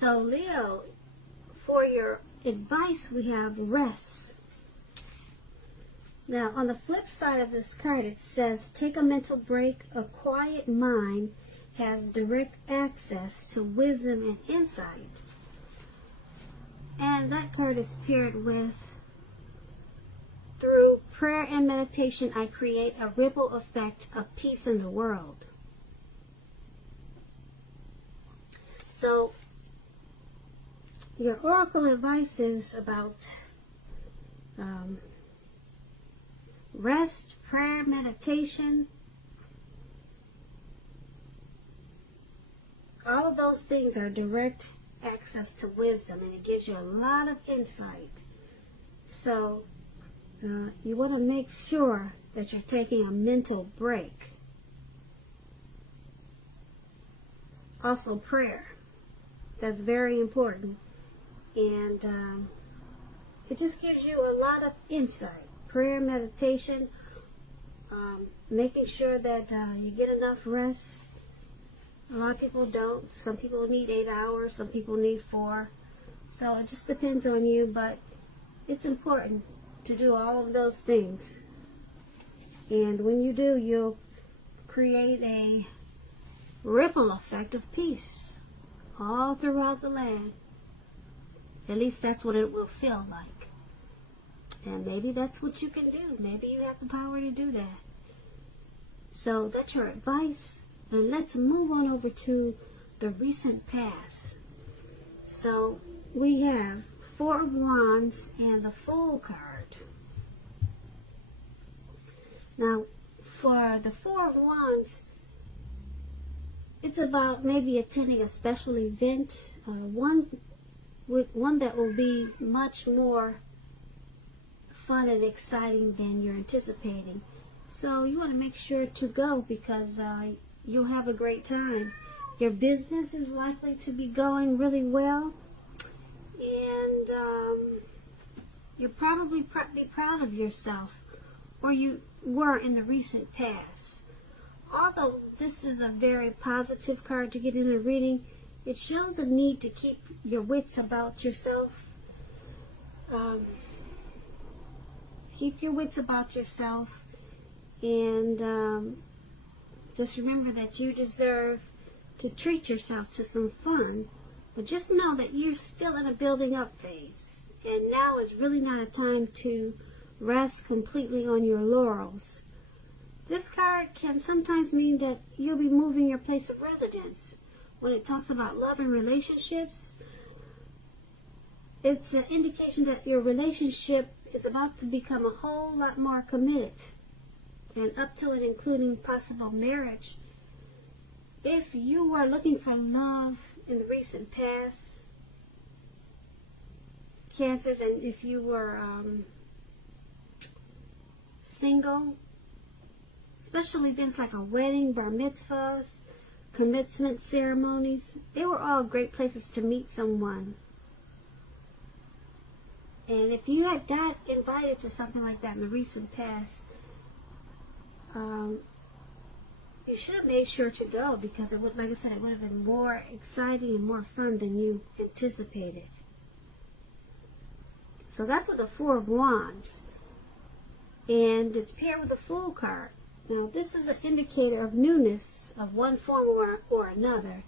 So Leo, for your advice, we have rest. Now, on the flip side of this card, it says, take a mental break. A quiet mind has direct access to wisdom and insight. And that card is paired with, through prayer and meditation, I create a ripple effect of peace in the world. So, your oracle advice is about rest, prayer, meditation. All of those things are direct access to wisdom, and it gives you a lot of insight. So, you want to make sure that you're taking a mental break. Also, prayer. That's very important. And it just gives you a lot of insight. Prayer, meditation, making sure that you get enough rest. A lot of people don't. Some people need 8 hours. Some people need 4. So it just depends on you, but it's important to do all of those things. And when you do, you'll create a ripple effect of peace all throughout the land. At least that's what it will feel like. And maybe that's what you can do. Maybe you have the power to do that. So that's your advice. And let's move on over to the recent past. So we have 4 of Wands and the Fool card. Now, for the 4 of Wands, it's about maybe attending a special event, one that will be much more fun and exciting than you're anticipating. So you want to make sure to go, because you'll have a great time. Your business is likely to be going really well, and you'll probably be proud of yourself, or you were in the recent past. Although this is a very positive card to get in a reading, it shows a need to keep your wits about yourself. Keep your wits about yourself, and just remember that you deserve to treat yourself to some fun. But just know that you're still in a building up phase, and now is really not a time to rest completely on your laurels. This card can sometimes mean that you'll be moving your place of residence. When it talks about love and relationships, it's an indication that your relationship is about to become a whole lot more committed, and up to and including possible marriage. If you were looking for love in the recent past, Cancers, and if you were single, special events like a wedding, bar mitzvahs, commencement ceremonies, they were all great places to meet someone. And if you had got invited to something like that in the recent past, you should have made sure to go, because it would, like I said, it would have been more exciting and more fun than you anticipated. So that's with the 4 of Wands, and it's paired with the Fool card. Now, this is an indicator of newness of one form or another.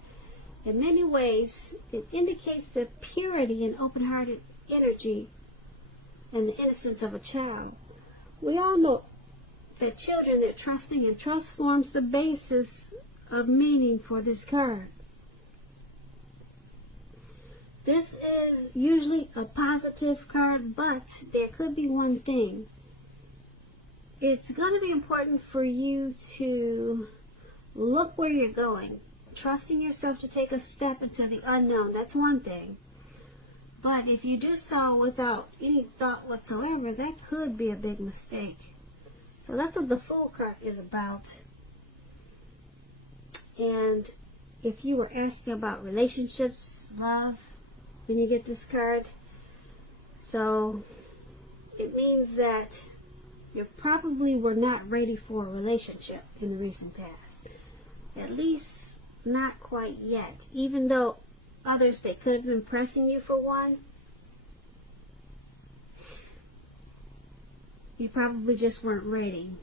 In many ways, it indicates the purity and open-hearted energy and the innocence of a child. We all know that children, they're trusting, and trust forms the basis of meaning for this card. This is usually a positive card, but there could be one thing. It's going to be important for you to look where you're going. Trusting yourself to take a step into the unknown, that's one thing. But if you do so without any thought whatsoever, that could be a big mistake. So that's what the Fool card is about. And if you were asking about relationships, love, when you get this card, so it means that you probably were not ready for a relationship in the recent past. At least not quite yet. Even though others that could have been pressing you for one. You probably just weren't ready.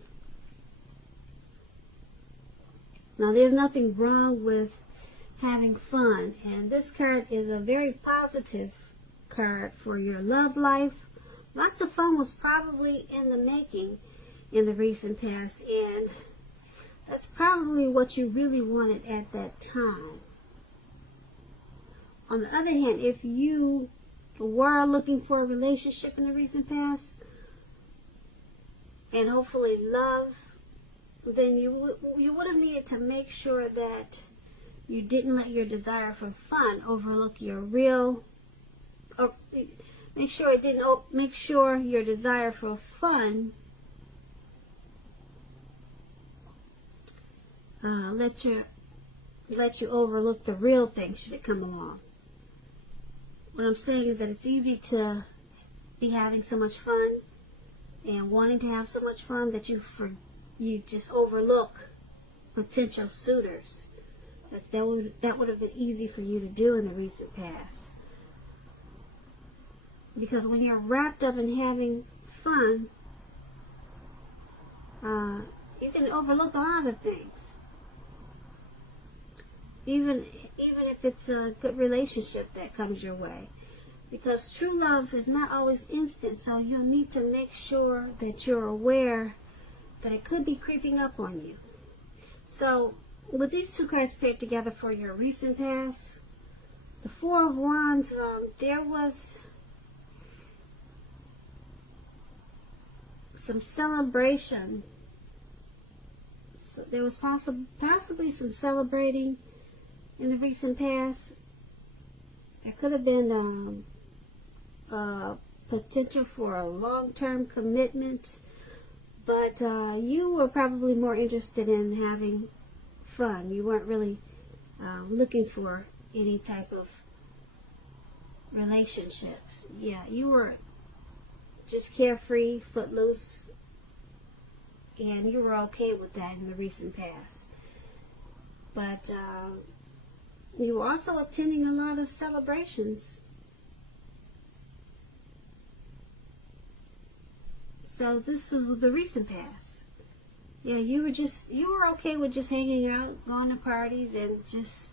Now, there's nothing wrong with having fun, and this card is a very positive card for your love life. Lots of fun was probably in the making in the recent past, and that's probably what you really wanted at that time. On the other hand, if you were looking for a relationship in the recent past, and hopefully love, then you would have needed to make sure that you didn't let your desire for fun overlook your real, or make sure your desire for fun let you overlook the real thing should it come along. What I'm saying is that it's easy to be having so much fun and wanting to have so much fun that you just overlook potential suitors. That would have been easy for you to do in the recent past. Because when you're wrapped up in having fun, you can overlook a lot of things. Even if it's a good relationship that comes your way. Because true love is not always instant, so you'll need to make sure that you're aware that it could be creeping up on you. So, with these two cards paired together for your recent past, the Four of Wands, there was some celebration. So there was possibly some celebrating in the recent past. There could have been potential for a long-term commitment, but you were probably more interested in having fun. You weren't really looking for any type of relationships. Yeah, you were just carefree, footloose, and you were okay with that in the recent past. But you were also attending a lot of celebrations. So this was the recent past. Yeah, you were okay with just hanging out, going to parties, and just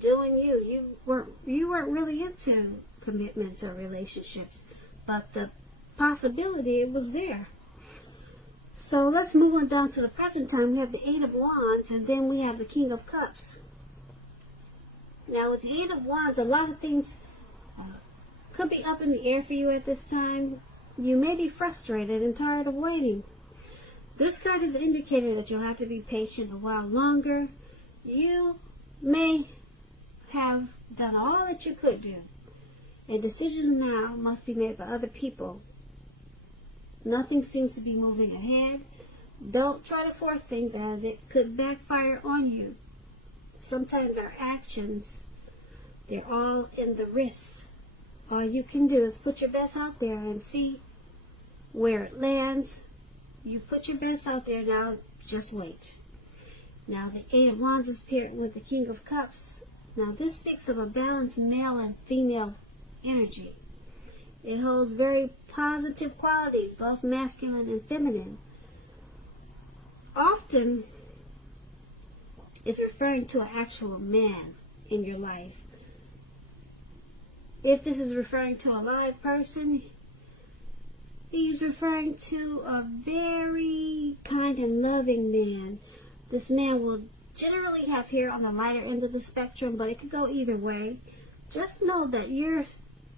doing you. You weren't really into commitments or relationships, but the possibility, it was there. So let's move on down to the present time. We have the Eight of Wands, and then we have the King of Cups. Now, with the Eight of Wands, a lot of things could be up in the air for you at this time. You may be frustrated and tired of waiting. This card is an indicator that you'll have to be patient a while longer. You may have done all that you could do, and decisions now must be made by other people. Nothing seems to be moving ahead. Don't try to force things, as it could backfire on you. Sometimes our actions, they're all in the wrist. All you can do is put your best out there and see where it lands. You put your best out there now, just wait. Now the Eight of Wands is paired with the King of Cups. Now this speaks of a balanced male and female energy. It holds very positive qualities, both masculine and feminine. Often, it's referring to an actual man in your life. If this is referring to a live person, he's referring to a very kind and loving man. This man will generally have hair on the lighter end of the spectrum, but it could go either way. Just know that you're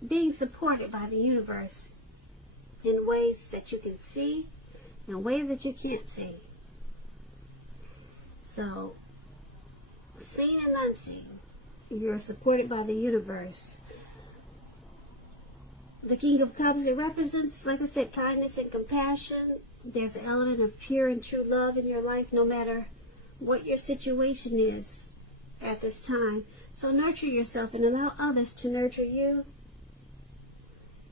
being supported by the universe in ways that you can see and ways that you can't see. So, seen and unseen, you're supported by the universe. The King of Cups, it represents, like I said, kindness and compassion. There's an element of pure and true love in your life, no matter what your situation is at this time. So nurture yourself and allow others to nurture you.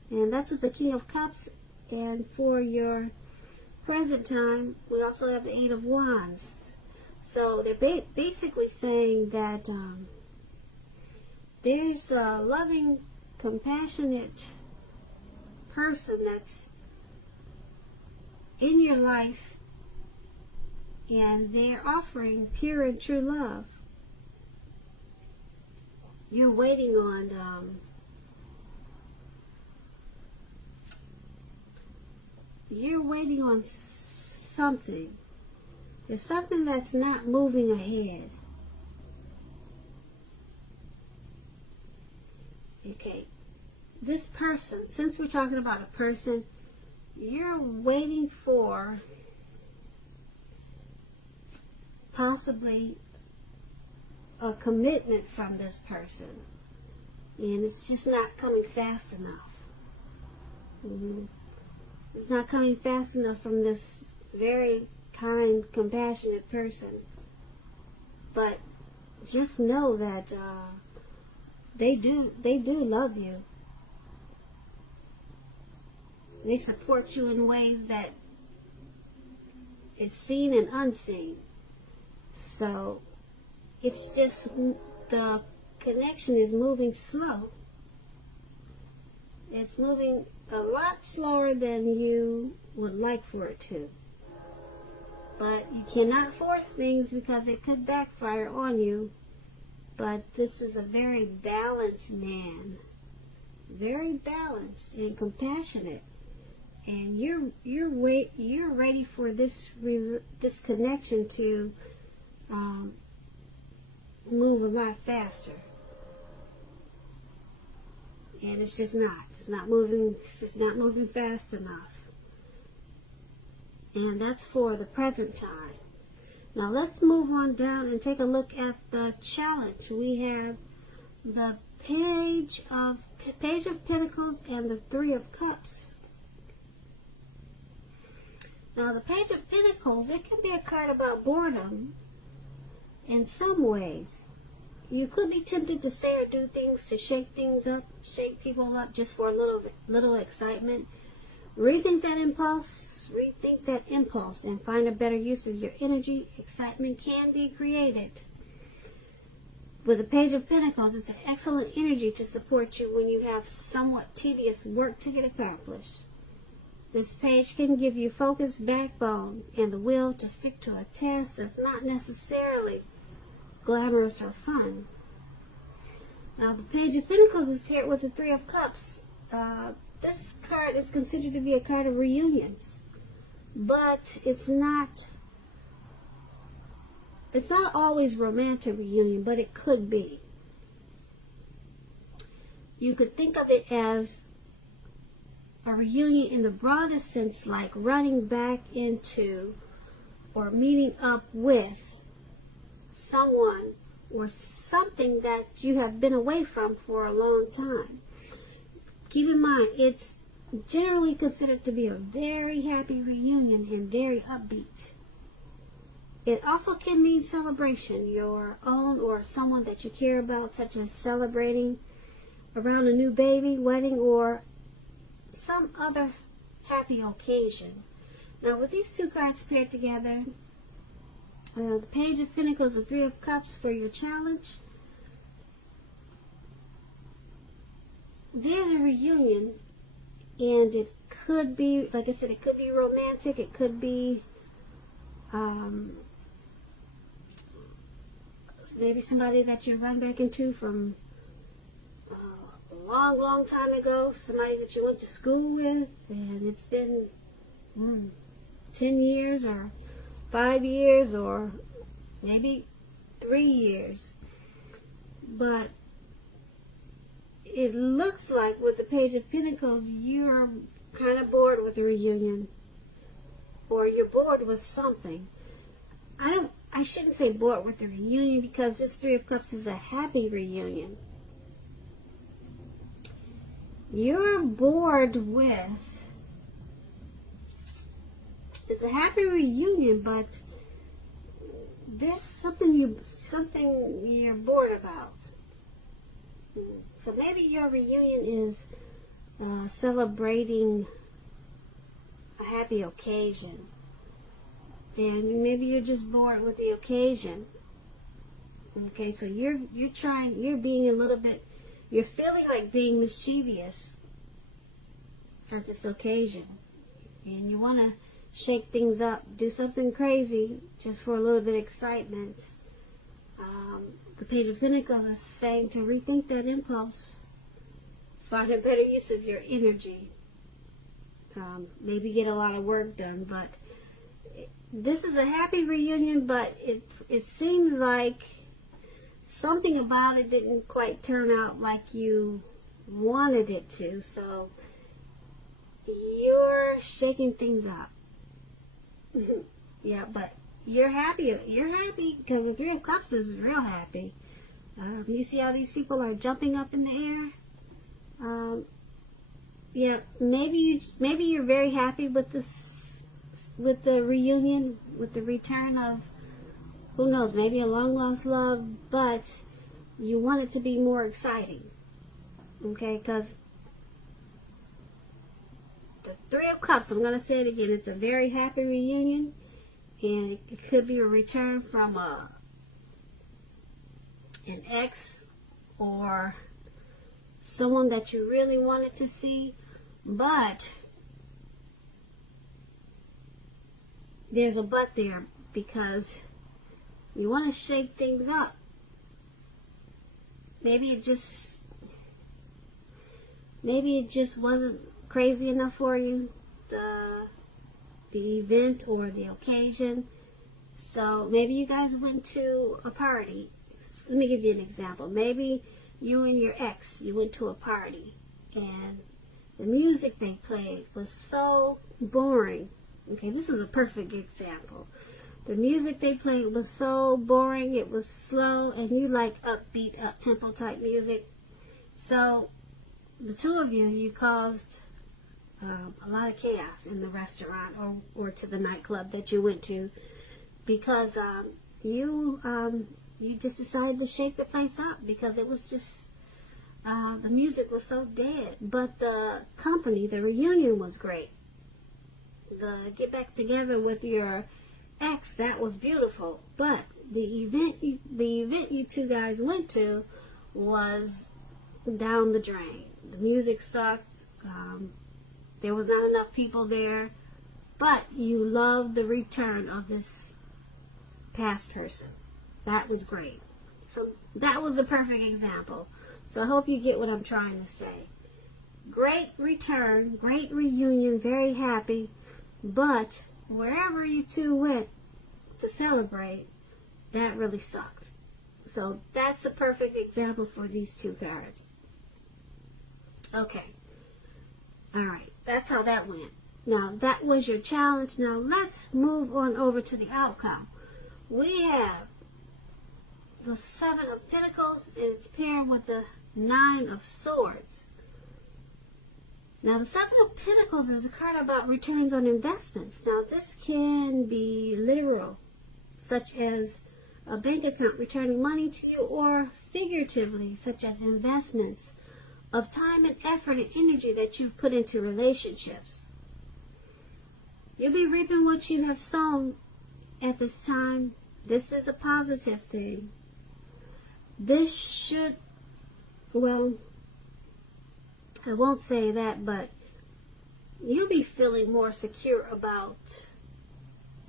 And that's with the King of Cups. And for your present time, we also have the Eight of Wands. So they're basically saying that there's a loving, compassionate person that's in your life, and they're offering pure and true love. You're waiting on something. There's something that's not moving ahead. Okay, this person, since we're talking about a person, you're waiting for possibly a commitment from this person, and it's just not coming fast enough. It's not coming fast enough from this very kind, compassionate person. But just know that they do love you. They support you in ways that is seen and unseen. So it's just the connection is moving slow. It's moving a lot slower than you would like for it to. But you cannot force things because it could backfire on you. But this is a very balanced man. Very balanced and compassionate. And you're ready for this connection to move a lot faster. And it's just not. It's not moving fast enough. And that's for the present time. Now let's move on down and take a look at the challenge. We have the Page of Pentacles and the Three of Cups. Now the Page of Pentacles, it can be a card about boredom in some ways. You could be tempted to say or do things to shake things up, shake people up just for a little excitement. Rethink that impulse and find a better use of your energy. Excitement can be created. With the Page of Pentacles, it's an excellent energy to support you when you have somewhat tedious work to get accomplished. This page can give you focus, backbone, and the will to stick to a task that's not necessarily glamorous or fun. Now, the Page of Pentacles is paired with the Three of Cups. This card is considered to be a card of reunions, but it's not always romantic reunion, but it could be. You could think of it as a reunion in the broadest sense, like running back into or meeting up with someone or something that you have been away from for a long time. Keep in mind, it's generally considered to be a very happy reunion and very upbeat. It also can mean celebration, your own or someone that you care about, such as celebrating around a new baby, wedding, or some other happy occasion. Now, with these two cards paired together, the Page of Pentacles, the Three of Cups for your challenge, there's a reunion, and it could be, like I said, it could be romantic, it could be maybe somebody that you run back into from a long time ago, somebody that you went to school with, and it's been 10 years or 5 years or maybe 3 years. But it looks like with the Page of Pentacles, you're kind of bored with the reunion, or you're bored with something. I shouldn't say bored with the reunion, because this Three of Cups is a happy reunion. You're bored with, it's a happy reunion, but there's something you're bored about. So maybe your reunion is celebrating a happy occasion, and maybe you're just bored with the occasion. Okay, so you're being a little bit You're feeling like being mischievous at this occasion. And you want to shake things up, do something crazy just for a little bit of excitement. The Page of Pentacles is saying to rethink that impulse. Find a better use of your energy. Maybe get a lot of work done. But this is a happy reunion, but it seems like something about it didn't quite turn out like you wanted it to. So you're shaking things up. Yeah, but you're happy. You're happy because the Three of Cups is real happy. You see how these people are jumping up in the air? Yeah, maybe you're very happy with this, with the reunion, with the return of, who knows, maybe a long lost love, but you want it to be more exciting. Okay, because the Three of Cups, I'm going to say it again, it's a very happy reunion, and it could be a return from an ex or someone that you really wanted to see, but there's a but there because you want to shake things up. Maybe it just wasn't crazy enough for you, the event or the occasion. So maybe you guys went to a party. Let me give you an example. Maybe you and your ex, you went to a party and the music they played was so boring. Okay, this is a perfect example. The music they played was so boring, it was slow, and you like upbeat, up-tempo type music. So the two of you caused a lot of chaos in the restaurant or to the nightclub that you went to because you just decided to shake the place up because it was just, the music was so dead. But the company, the reunion was great. The get back together with your ex, that was beautiful. But the event you two guys went to was down the drain. The music sucked. There was not enough people there. But you loved the return of this past person. That was great. So that was a perfect example. So I hope you get what I'm trying to say. Great return, great reunion, very happy. But wherever you two went to celebrate, that really sucked. So that's a perfect example for these two cards. Okay. Alright, that's how that went. Now, that was your challenge. Now, let's move on over to the outcome. We have the Seven of Pentacles, and it's paired with the Nine of Swords. Now, the Seven of Pentacles is a card about returns on investments. Now, this can be literal, such as a bank account returning money to you, or figuratively, such as investments of time and effort and energy that you've put into relationships. You'll be reaping what you have sown at this time. This is a positive thing. This should, well, I won't say that, but you'll be feeling more secure about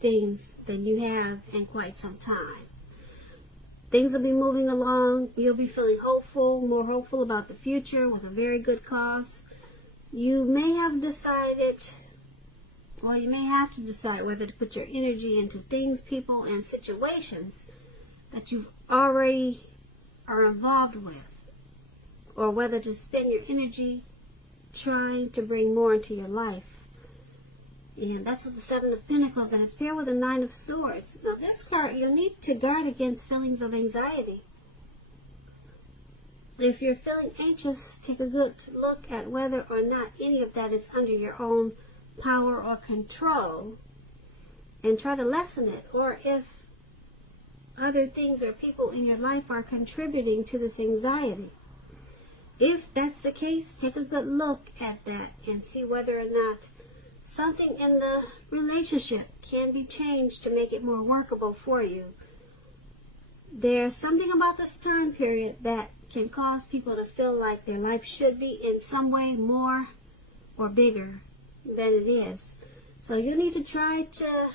things than you have in quite some time. Things will be moving along. You'll be feeling hopeful, more hopeful about the future with a very good cause. You may have decided, well, you may have to decide whether to put your energy into things, people, and situations that you already are involved with, or whether to spend your energy trying to bring more into your life. And that's with the Seven of Pentacles, and it's paired with the Nine of Swords. Now, this card, you'll need to guard against feelings of anxiety. If you're feeling anxious, take a good look at whether or not any of that is under your own power or control, and try to lessen it, or if other things or people in your life are contributing to this anxiety. If that's the case, take a good look at that and see whether or not something in the relationship can be changed to make it more workable for you. There's something about this time period that can cause people to feel like their life should be in some way more or bigger than it is. So you need to try to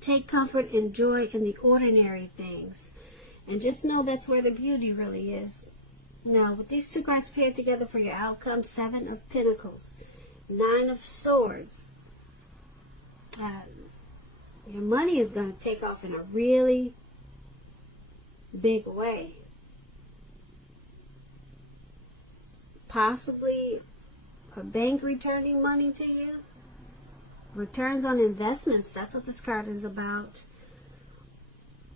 take comfort and joy in the ordinary things. And just know that's where the beauty really is. Now, with these two cards paired together for your outcome, 7 of Pentacles, 9 of Swords, your money is going to take off in a really big way. Possibly a bank returning money to you. Returns on investments, that's what this card is about.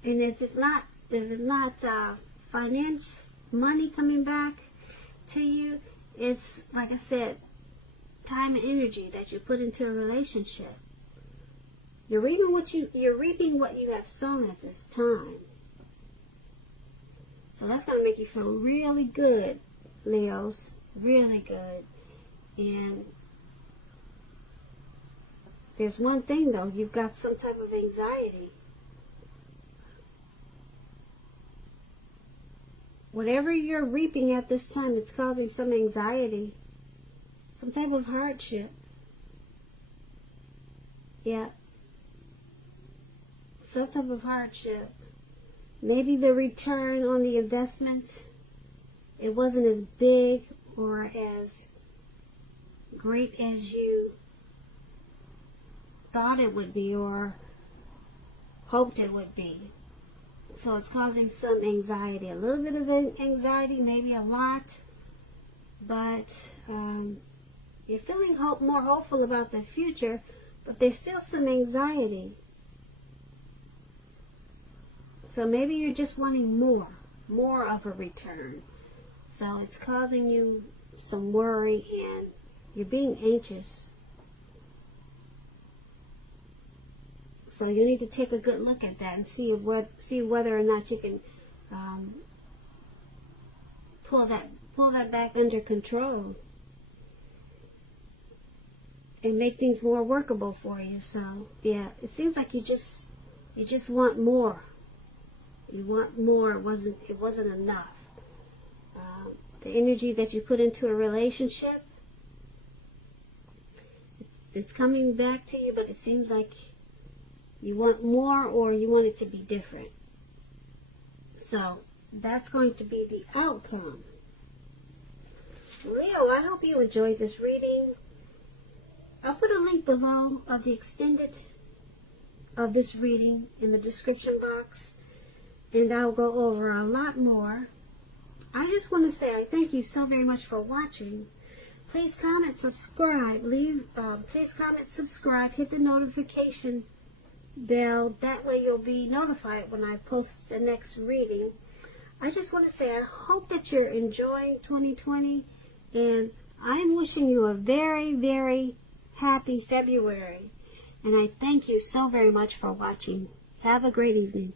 And if it's not financial money coming back to you, it's, like I said, time and energy that you put into a relationship. You're reaping what you have sown at this time. So that's going to make you feel really good, Leos. Really good. And there's one thing, though. You've got some type of anxiety. Whatever you're reaping at this time, it's causing some anxiety. Some type of hardship. Yeah. Some type of hardship. Maybe the return on the investment, it wasn't as big or as great as you thought it would be or hoped it would be. So it's causing some anxiety. A little bit of anxiety, maybe a lot. But you're feeling more hopeful about the future, but there's still some anxiety. So maybe you're just wanting more of a return. So it's causing you some worry and you're being anxious. So you need to take a good look at that and see whether or not you can pull that back under control and make things more workable for you. So yeah, it seems like you just want more. You want more. It wasn't enough. The energy that you put into a relationship, it's coming back to you, but it seems like you want more or you want it to be different. So that's going to be the outcome. Leo, I hope you enjoyed this reading. I'll put a link below of the extended of this reading in the description box. And I'll go over a lot more. I just want to say I thank you so very much for watching. Please comment, subscribe. Please comment, subscribe. Hit the notification bell. That way you'll be notified when I post the next reading. I just want to say I hope that you're enjoying 2020. And I'm wishing you a very, very happy February. And I thank you so very much for watching. Have a great evening.